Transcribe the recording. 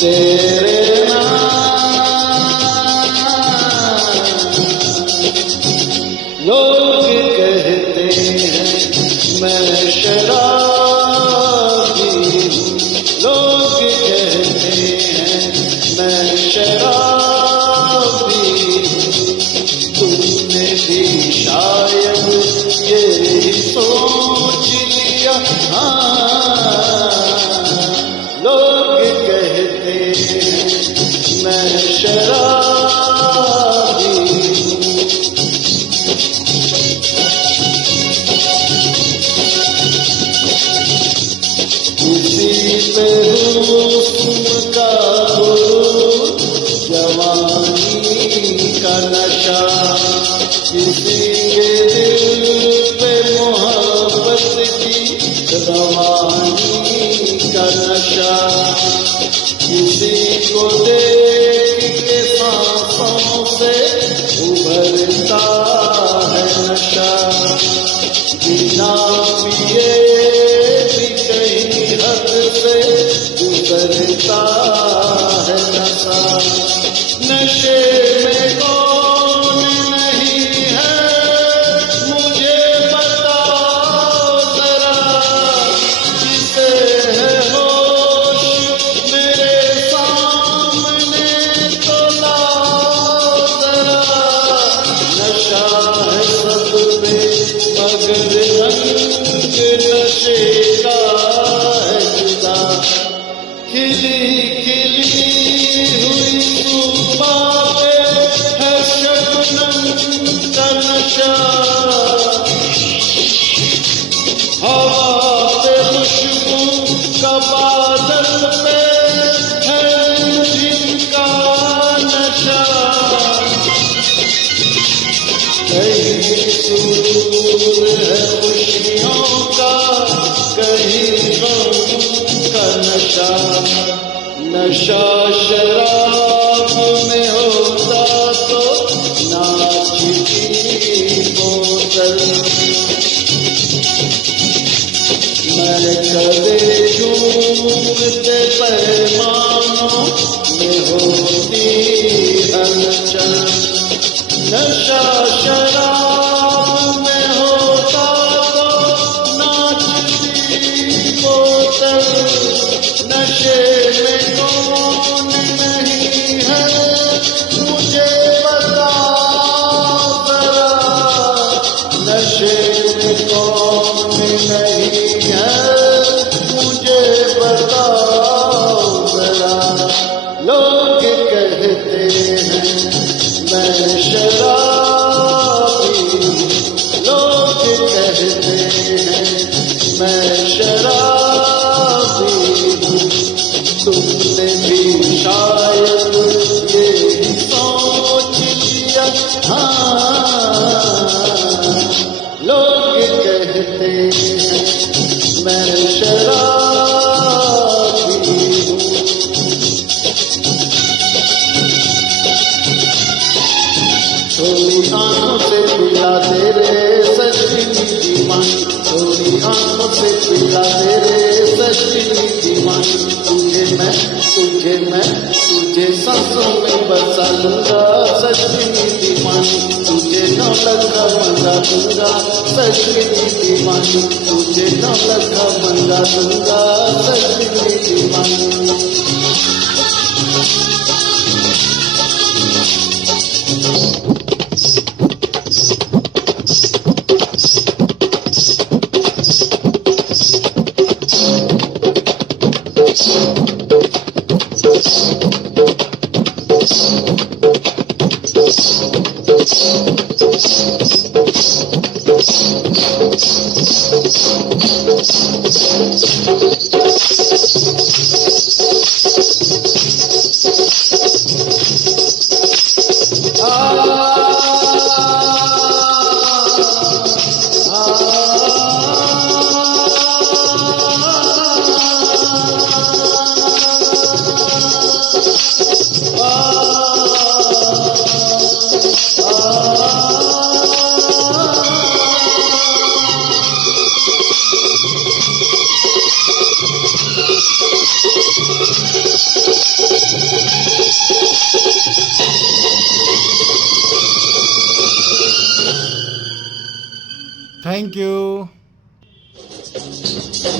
तेरे लोग कहते हैं मैं शराबी हूँ, लोग कहते हैं मैं शराबी हूँ। तुमने भी शायद ये सोच लिया, हाँ, लोग कहते हैं मैं शराबी हूँ। किसी पे हुस्न का गुरूर, जवानी का नशा, किसी के दिल पे मोहब्बत की रवानी का नशा, किसी को देख के सांसों से उभरता है नशा, बिना पिए भी कहीं हद से गुजरता है नशा। नशे में कौन नहीं है मुझे बताओ जरा, जिसे है होश मेरे सामने तो लाओ जरा। नशा है सब में मगर रंग नशे का है जुदा, खिली खिली हुई सुबह पे है शबनम का नशा, हवा पे खुशबू का बादल पे है जिनका नशा, कहीं सूर है खुशियों का, कहीं गम का नशा। नशा शराब में होता तो नाचती बोतल, मैं कदे झूमते पैमानों में होती हलचल। नशा शराब में होता तो नाचती बोतल, नशे में कौन नहीं है मुझे बताओ जरा, नशे में कौन नहीं है मुझे बताओ जरा। लोग कहते हैं मैं शराबी हूँ, लोग कहते हैं मैं शराबी हूँ। तुमने भी शायद ये सोच लिया, हाँ, लोग कहते हैं मैं शराबी हूँ। थोड़ी आंखों से पिला तेरे सजनी दीवानी, थोड़ी आंखों से पिला तेरे सजनी दीवानी। तुझे सांसों में बसा लूंगा सजनी दीवानी, तुझे 9 लाख का मंगा दूंगा सजनी दीवानी, तुझे 9 लाख का मंगा दूंगा सजनी दीवानी। थँक्यू.